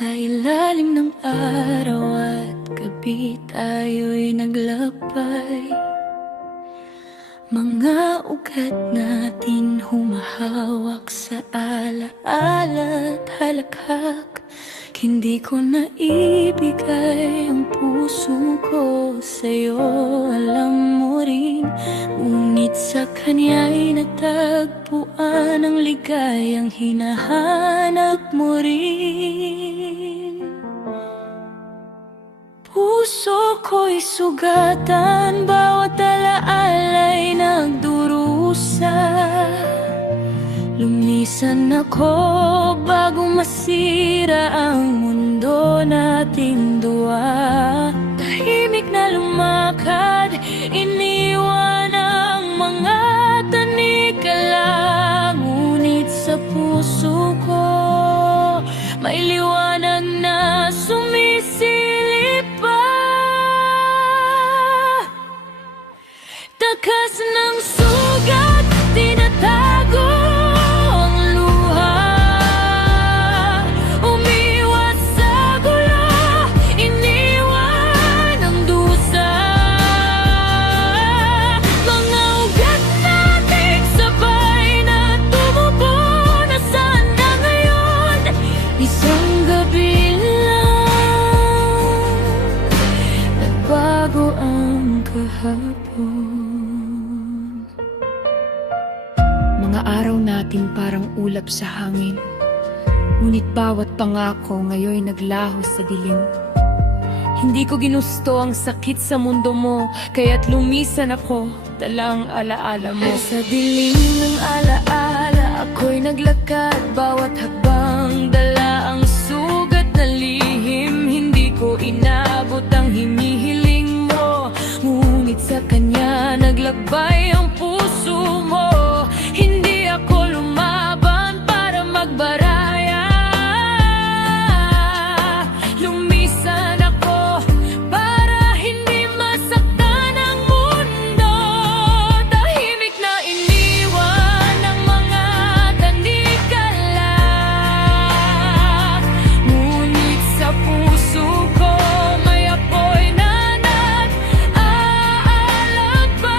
Sa ilalim ng araw at gabi tayo'y naglakbay. Mga ugat natin humahawak sa alaala at halakhak. Hindi ko naibigay ang puso ko sa'yo, alam mo rin. Ngunit sa kanya'y natagpuan ang ligayang hinahanap mo rin. Puso ko'y sugatan, bawat alaala'y nagdurusa. Lumisan ako bago masira ang mundo nating dua. Tahimik na lumakad, iniwan ang mga tanikala. Ngunit sa puso ko may liwanag na sumisilip pa. Takas ng sugat, tinatago ang luha. Umiwas sa gulo, iniwan ang dusa. Mga ugat nating sabay na tumubo, nasaan na ngayon? Isang gabi lang, nagbago ang kahapon. Mga araw natin parang ulap sa hangin, ngunit bawat pangako ngayon naglaho sa dilim. Hindi ko ginusto ang sakit sa mundo mo, kaya't lumisan ako, dala ang alaala mo. Sa dilim ng alaala, ako'y naglakad. Bawat hakbang dala ang sugat na lihim. Hindi ko inabot ang hinihiling mo, ngunit sa kanya naglakbay ang puso mo. Hindi ako lumaban para magbaraya. Lumisan ako para hindi masaktan ang mundo. Tahimik na iniwan ang mga tanikala. Ngunit sa puso ko may apoy na nag-aalab pa.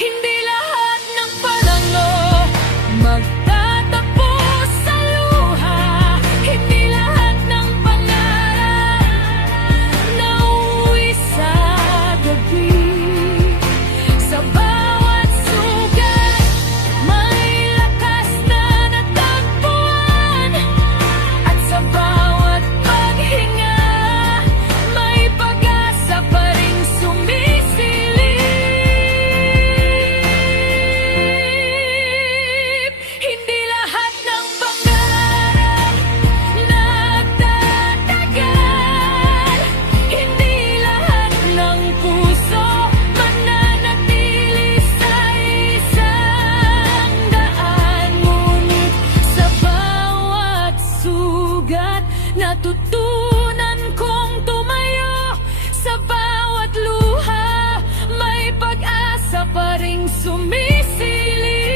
Hindi lahat ng palano magtatapos sa luha. Hindi lahat ng pangarap nauwi sa gabi. Sa bawat sugat may lakas na natagpuan. At sa bawat paghinga may pag-asa pa ring sumisilip. Hindi lahat ng pangarap nagtatagal. Hindi lahat ng puso mananatili sa isang daan. Ngunit sa bawat sugat natutunan kong tumayo. Sa bawat luha may pag-asa pa ring sumisilip.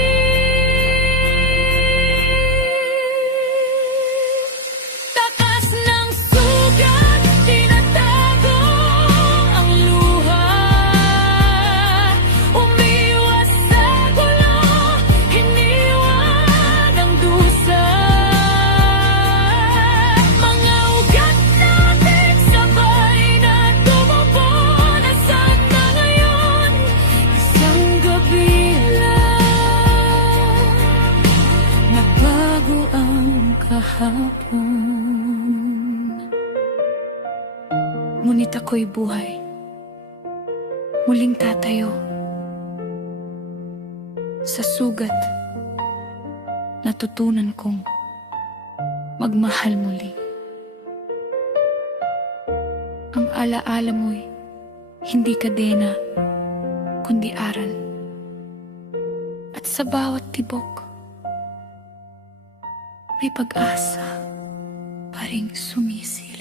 Takas ng sugat, tinatago ang luha. Umiwas sa gulo, iniwan ang dusa. Mga ugat natin sabay na tumubo, nasaan na ngayon? Isang gabi lang, nagbago ang kahapon. Ngunit ako'y buhay, muling tatayo. Sa sugat, natutunan kong magmahal muli. Ang alaala mo'y hindi kadena, kundi aral. At sa bawat tibok, may pag-asa pa ring sumisilip.